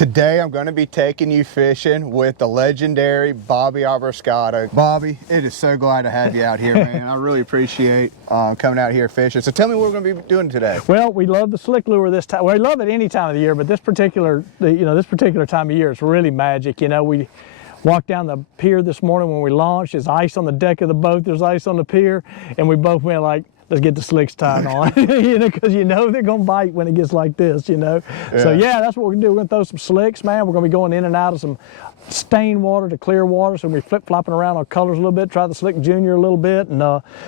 Today I'm going to be taking you fishing with the legendary Bobby Abruscato. Bobby, it is so glad to have you out here, man. I really appreciate coming out here fishing. So tell me what we're going to be doing today. Well, we love the slick lure this time. Well, we love it any time of the year, but this particular time of year, it's really magic. You know, we walked down the pier this morning when we launched. There's ice on the deck of the boat. There's ice on the pier, and we both went like, let's get the slicks tied on, you know, because you know they're going to bite when it gets like this, you know. Yeah. So, yeah, that's what we're going to do. We're going to throw some slicks, man. We're going to be going in and out of some stained water to clear water, so we're flip-flopping around on colors a little bit, try the Slick Junior a little bit. And,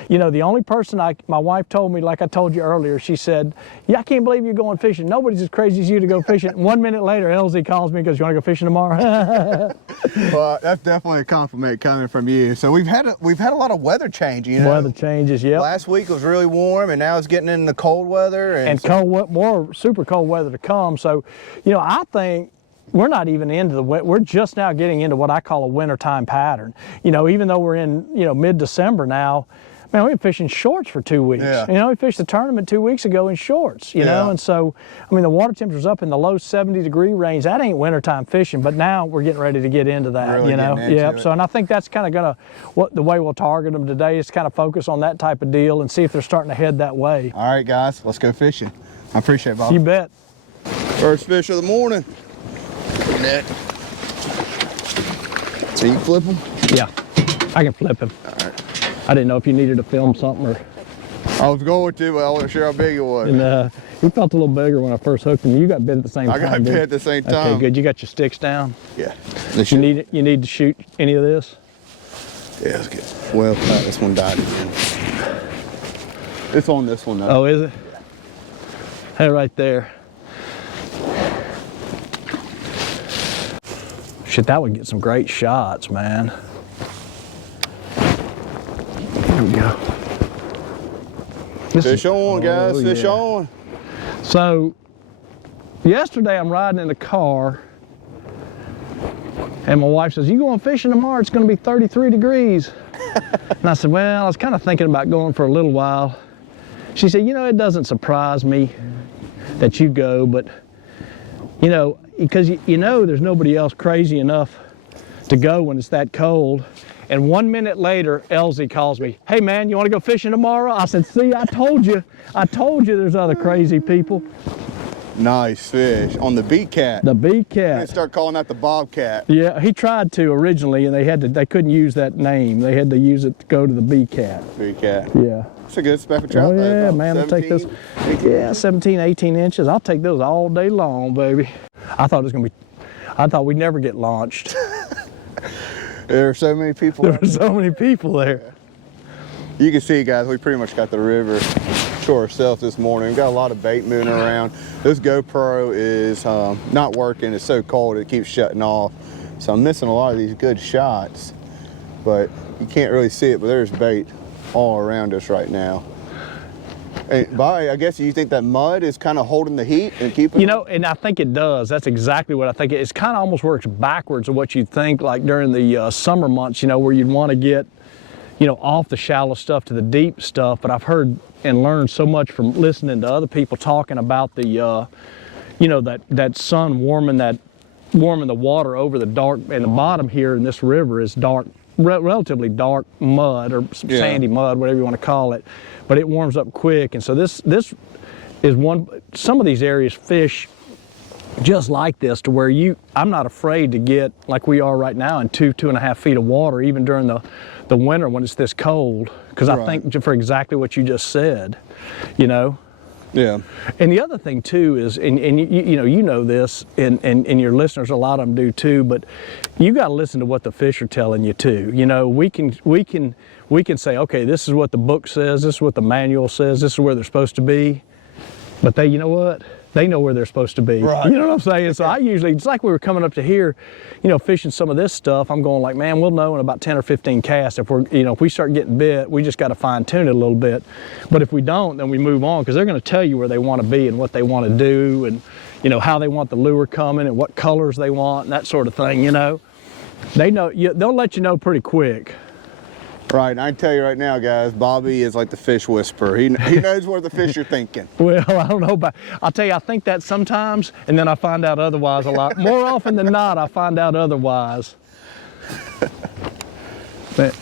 you know, the only person my wife told me, like I told you earlier, she said, yeah, I can't believe you're going fishing. Nobody's as crazy as you to go fishing. 1 minute later, LZ calls me and goes, you want to go fishing tomorrow? Well, that's definitely a compliment coming from you. So we've had a lot of weather change, you know. Weather changes, yeah. Last week was really warm, and now it's getting in the cold weather. And more super cold weather to come. So, you know, I think we're not even into we're just now getting into what I call a wintertime pattern. You know, even though we're in, you know, mid-December now, man, we've been fishing shorts for 2 weeks. Yeah. You know, we fished the tournament 2 weeks ago in shorts, you know, and so, I mean, the water temperature's up in the low 70-degree range. That ain't wintertime fishing, but now we're getting ready to get into that, really, you know. Yeah, so, and I think that's kind of the way we'll target them today is kind of focus on that type of deal and see if they're starting to head that way. All right, guys, let's go fishing. I appreciate it, Bob. You bet. First fish of the morning. Net. So you flip them? Yeah, I can flip him. All right. I didn't know if you needed to film something or. I was going to, but I wasn't sure how big it was. And he felt a little bigger when I first hooked him. You got bit at the same time. I got bit at the same time. Okay, good. You got your sticks down? Yeah. You need to shoot any of this? Yeah, it's good. Well, this one died again. It's on this one though. Oh, is it? Yeah. Hey, right there. Shit, that would get some great shots, man. There we go. Fish on, guys, fish on. So, yesterday I'm riding in the car, and my wife says, you going fishing tomorrow? It's going to be 33 degrees. And I said, well, I was kind of thinking about going for a little while. She said, you know, it doesn't surprise me that you go, but, you know, because you know there's nobody else crazy enough to go when it's that cold. And 1 minute later, LZ calls me, hey man, you want to go fishing tomorrow? I said, see, I told you there's other crazy people. Nice fish on the beat cat. The beat cat. They start calling that the bobcat. Yeah, he tried to originally, and they couldn't use that name. They had to use it to go to the beat cat. Beat cat. Yeah. It's a good speckled trout. Oh yeah, man, I'll take this. 18 17, 18 inches. I'll take those all day long, baby. I thought we'd never get launched. There are so many people. There were so many people there. You can see, guys, we pretty much got the river to ourselves this morning. We've got a lot of bait moving around. This GoPro is not working. It's so cold it keeps shutting off. So I'm missing a lot of these good shots, but you can't really see it, but there's bait all around us right now. And Bobby, I guess you think that mud is kind of holding the heat and keeping You know, and I think it does. That's exactly what I think. It's kind of almost works backwards of what you'd think like during the summer months, you know, where you'd want to get, you know, off the shallow stuff to the deep stuff. But I've heard and learned so much from listening to other people talking about the, you know, that sun warming the water over the dark, and the bottom here in this river is dark, relatively dark mud or sandy mud, whatever you want to call it, but it warms up quick. And so this is some of these areas fish just like this, to where I'm not afraid to get like we are right now in 2.5 feet of water, even during the winter when it's this cold, because I think for exactly what you just said, you know. Yeah. And the other thing too is, and you know this, and your listeners, a lot of them do too, but you got to listen to what the fish are telling you too. You know, we can say, okay, this is what the book says, this is what the manual says, this is where they're supposed to be, but you know what? They know where they're supposed to be. Right. You know what I'm saying? So I usually, it's like we were coming up to here, you know, fishing some of this stuff. I'm going like, man, we'll know in about 10 or 15 casts if if we start getting bit, we just got to fine tune it a little bit. But if we don't, then we move on, because they're going to tell you where they want to be and what they want to do, and, you know, how they want the lure coming and what colors they want and that sort of thing, you know. They know, they'll let you know pretty quick. Right, and I can tell you right now, guys, Bobby is like the fish whisperer. He knows where the fish are thinking. Well, I don't know, but I'll tell you, I think that sometimes, and then I find out otherwise a lot. More often than not, I find out otherwise. But,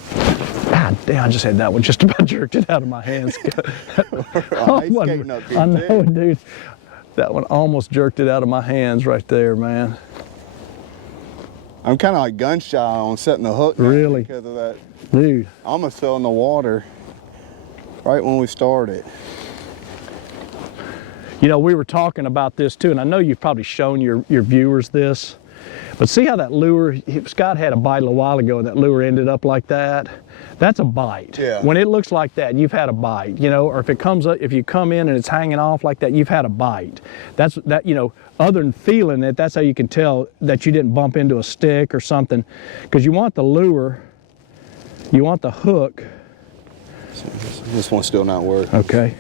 God damn, I just had that one just about jerked it out of my hands. Oh, he's skating up here, I know, dude. That one almost jerked it out of my hands right there, man. I'm kind of like gun shy on setting the hook now Really? because of that. Dude. I almost fell in the water right when we started. You know, we were talking about this too, and I know you've probably shown your viewers this, but see how that lure, Scott had a bite a little while ago and that lure ended up like that? That's a bite. Yeah. When it looks like that, you've had a bite, you know, or if it comes up, if you come in and it's hanging off like that, you've had a bite. That's that, you know, other than feeling it, that's how you can tell that you didn't bump into a stick or something, because you want the lure, you want the hook. This one's still not working. Okay.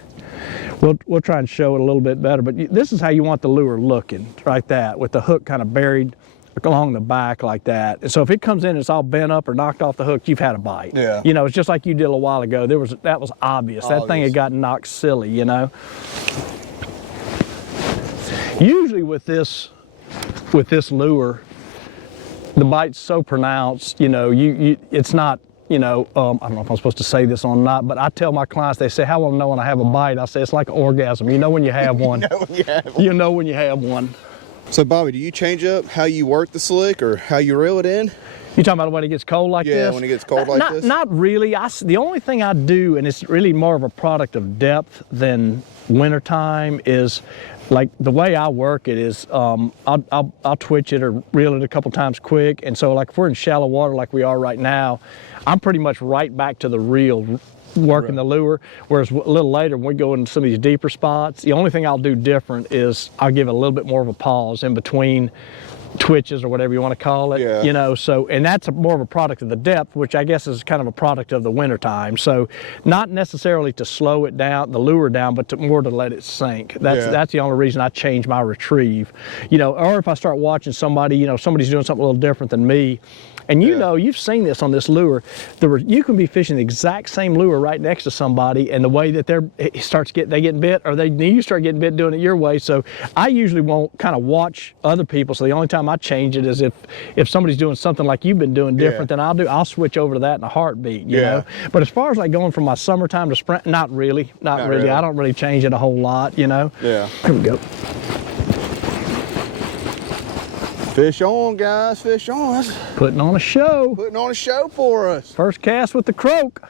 We'll try and show it a little bit better, but this is how you want the lure looking, like that, with the hook kind of buried along the back like that. And so if it comes in and it's all bent up or knocked off the hook, you've had a bite. Yeah. You know, it's just like you did a while ago. That was obvious. That thing had gotten knocked silly, you know. Usually with this lure, the bite's so pronounced, you know, it's not, you know, I don't know if I'm supposed to say this or not, but I tell my clients, they say, how will I know when I have a bite? I say, it's like an orgasm. You know when you have one. You know when you have one. You know when you have one. So Bobby, do you change up how you work the slick or how you reel it in? You talking about when it gets cold like this? Yeah, when it gets cold like this? Not really. The only thing I do, and it's really more of a product of depth than wintertime, is like the way I work it is I'll twitch it or reel it a couple times quick. And so like if we're in shallow water like we are right now, I'm pretty much right back to the reel working the lure, whereas a little later when we go into some of these deeper spots, the only thing I'll do different is I'll give it a little bit more of a pause in between twitches or whatever you want to call it. Yeah. You know, so, and that's more of a product of the depth, which I guess is kind of a product of the winter time. So not necessarily to slow it down, the lure down, but more to let it sink. That's the only reason I change my retrieve. You know, or if I start watching somebody, you know, somebody's doing something a little different than me, and you know, you've seen this on this lure, you can be fishing the exact same lure right next to somebody, and the way that they get bit, or you start getting bit doing it your way. So I usually won't kind of watch other people. So the only time I change it is if somebody's doing something like you've been doing different than I'll do, I'll switch over to that in a heartbeat, you know. But as far as like going from my summertime to spring, not really. I don't really change it a whole lot, you know. Yeah. Here we go. Fish on, guys, fish on. That's Putting on a show. putting on a show for us. First cast with the croak.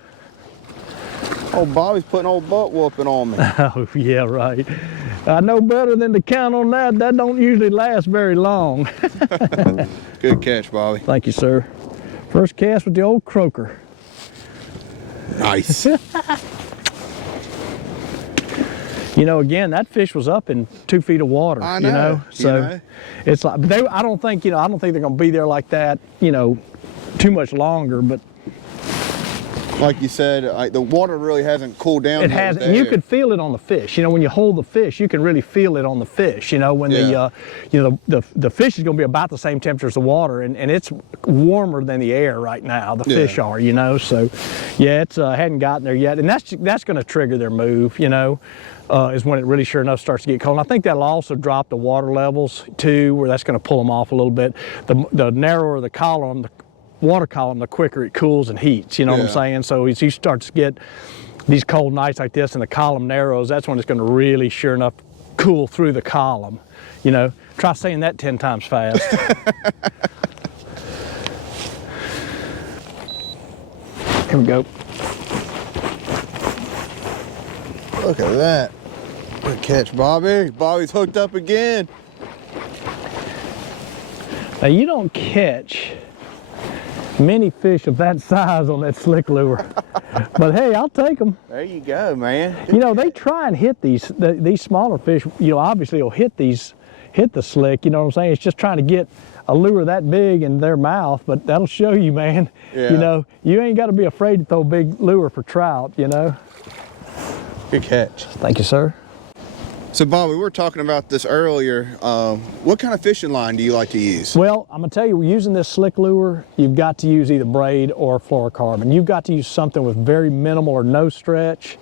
Oh, Bobby's putting old butt whooping on me. Oh, yeah, right. I know better than to count on that. That don't usually last very long. Good catch, Bobby. Thank you, sir. First cast with the old croaker. Nice. You know, again, that fish was up in 2 feet of water. I know. You know, so it's like, but I don't think they're going to be there like that, you know, too much longer. But like you said, the water really hasn't cooled down. it has, and you could feel it on the fish. You know, when you hold the fish, you can really feel it on the fish. You know, when the fish is going to be about the same temperature as the water, and it's warmer than the air right now. The fish are, you know. So, yeah, it's hadn't gotten there yet, and that's going to trigger their move. You know. Is when it really sure enough starts to get cold. And I think that'll also drop the water levels too, where that's going to pull them off a little bit. The narrower the column, the water column, the quicker it cools and heats. You know what I'm saying? So as you start to get these cold nights like this and the column narrows, that's when it's going to really sure enough cool through the column. You know, try saying that 10 times fast. Here we go. Look at that. Good catch, Bobby. Bobby's hooked up again. Now you don't catch many fish of that size on that slick lure, but hey, I'll take them. There you go, man. You know, they try and hit these smaller fish. You know, obviously will hit the slick. You know what I'm saying? It's just trying to get a lure that big in their mouth, but that'll show you, man. Yeah. You know, you ain't got to be afraid to throw a big lure for trout. You know. Good catch. Thank you, sir. So Bobby, we were talking about this earlier. What kind of fishing line do you like to use? Well, I'm gonna tell you, using this slick lure, you've got to use either braid or fluorocarbon. You've got to use something with very minimal or no stretch,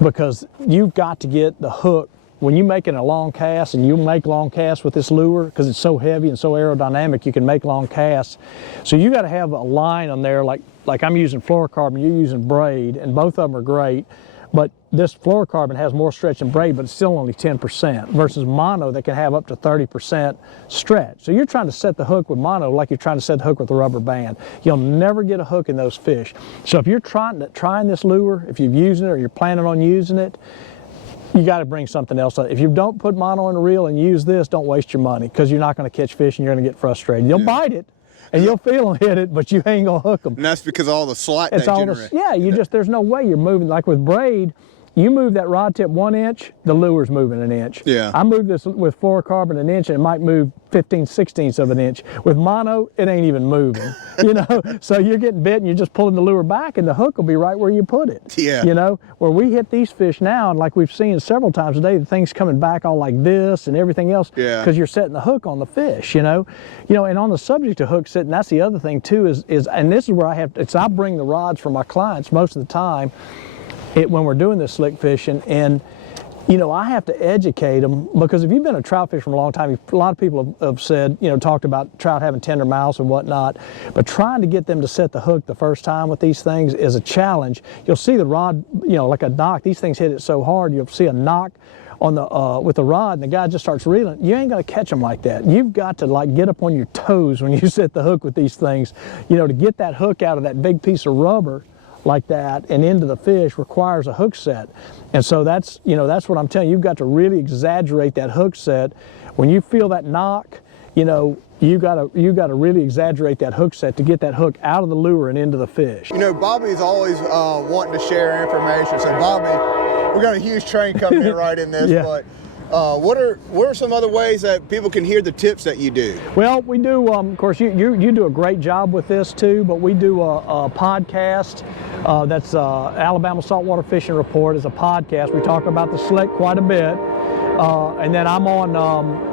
because you've got to get the hook. When you're making a long cast, and you make long casts with this lure, because it's so heavy and so aerodynamic, you can make long casts. So you got to have a line on there, like I'm using fluorocarbon, you're using braid, and both of them are great. But this fluorocarbon has more stretch than braid, but it's still only 10%, versus mono that can have up to 30% stretch. So you're trying to set the hook with mono like you're trying to set the hook with a rubber band. You'll never get a hook in those fish. So if you're trying this lure, if you're using it or you're planning on using it, you got to bring something else. If you don't put mono in a reel and use this, don't waste your money, because you're not going to catch fish and you're going to get frustrated. You'll bite it, and you'll feel them hit it, but you ain't gonna hook them. And that's because of all the slack they generate. Yeah, there's no way you're moving. Like with braid, you move that rod tip 1 inch, the lure's moving 1 inch. Yeah. I move this with fluorocarbon 1 inch, and it might move 15/16 of an inch. With mono, it ain't even moving, So you're getting bit and you're just pulling the lure back, and the hook will be right where you put it. Yeah. Where we hit these fish now, and like we've seen several times today, the thing's coming back all like this and everything else. Yeah. Because you're setting the hook on the fish, And on the subject of hook setting, that's the other thing too, is and this is where I bring the rods for my clients most of the time, when we're doing this slick fishing, and I have to educate them, because if you've been a trout fisher for a long time, a lot of people have said, talked about trout having tender mouths and whatnot, but trying to get them to set the hook the first time with these things is a challenge. You'll see the rod, like a knock, these things hit it so hard, you'll see a knock on the with the rod, and the guy just starts reeling. You ain't gonna catch them like that. You've got to get up on your toes when you set the hook with these things, to get that hook out of that big piece of rubber like that and into the fish requires a hook set. And so that's what I'm telling you. You've got to really exaggerate that hook set. When you feel that knock, you got to really exaggerate that hook set to get that hook out of the lure and into the fish. Bobby's always wanting to share information. So Bobby, we got a huge train coming in right in this, but what are some other ways that people can hear the tips that you do? Well, we do, of course, you do a great job with this too, but we do a podcast. That's Alabama Saltwater Fishing Report is a podcast. We talk about the slick quite a bit. And then I'm on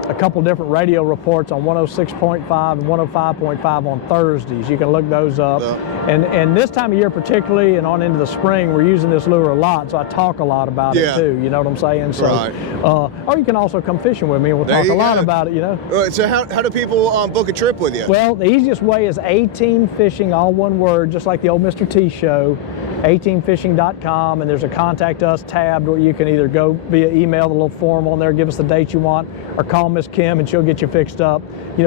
a couple different radio reports on 106.5 and 105.5 on Thursdays. You can look those up. And this time of year particularly, and on into the spring, we're using this lure a lot, so I talk a lot about it too, you know what I'm saying? So, or you can also come fishing with me and we'll talk a lot about it, So how do people book a trip with you? Well, the easiest way is A-Team Fishing, all one word, just like the old Mr. T show. ateamfishing.com, and there's a contact us tab where you can either go via email, the little form on there, give us the date you want, or call Miss Kim and she'll get you fixed up.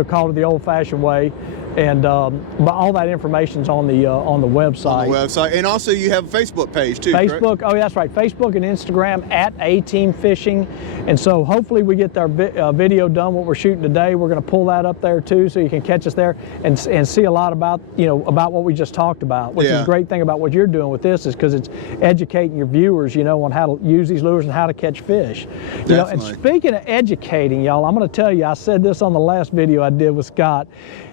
Call it the old-fashioned way. And but all that information's on the website. On the website, and also you have a Facebook page too. Facebook, correct? Oh yeah, that's right. Facebook and Instagram at A-Team Fishing, and so hopefully we get our video done. What we're shooting today, we're going to pull that up there too, so you can catch us there and see a lot about about what we just talked about. Which is a great thing about what you're doing with this, is because it's educating your viewers, on how to use these lures and how to catch fish. And speaking of educating, y'all, I'm going to tell you, I said this on the last video I did with Scott.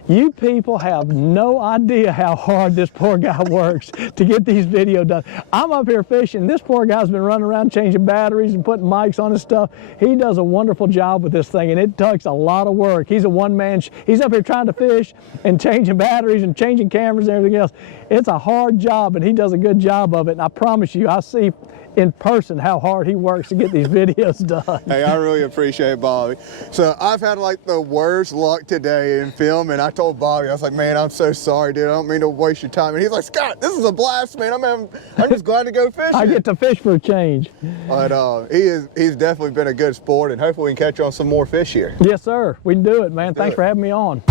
You people have no idea how hard this poor guy works to get these videos done. I'm up here fishing. This poor guy's been running around changing batteries and putting mics on his stuff. He does a wonderful job with this thing, and it takes a lot of work. He's a one-man. He's up here trying to fish and changing batteries and changing cameras and everything else. It's a hard job, and he does a good job of it. And I promise you, I see in person how hard he works to get these videos done. Hey, I really appreciate it, Bobby. So I've had like the worst luck today in film, and I told Bobby, I was like, man, I'm so sorry, dude. I don't mean to waste your time. And he's like, Scott, this is a blast, man. I'm just glad to go fishing. I get to fish for a change. But he's definitely been a good sport, and hopefully we can catch you on some more fish here. Yes, sir. We can do it, man. Thanks for having me on.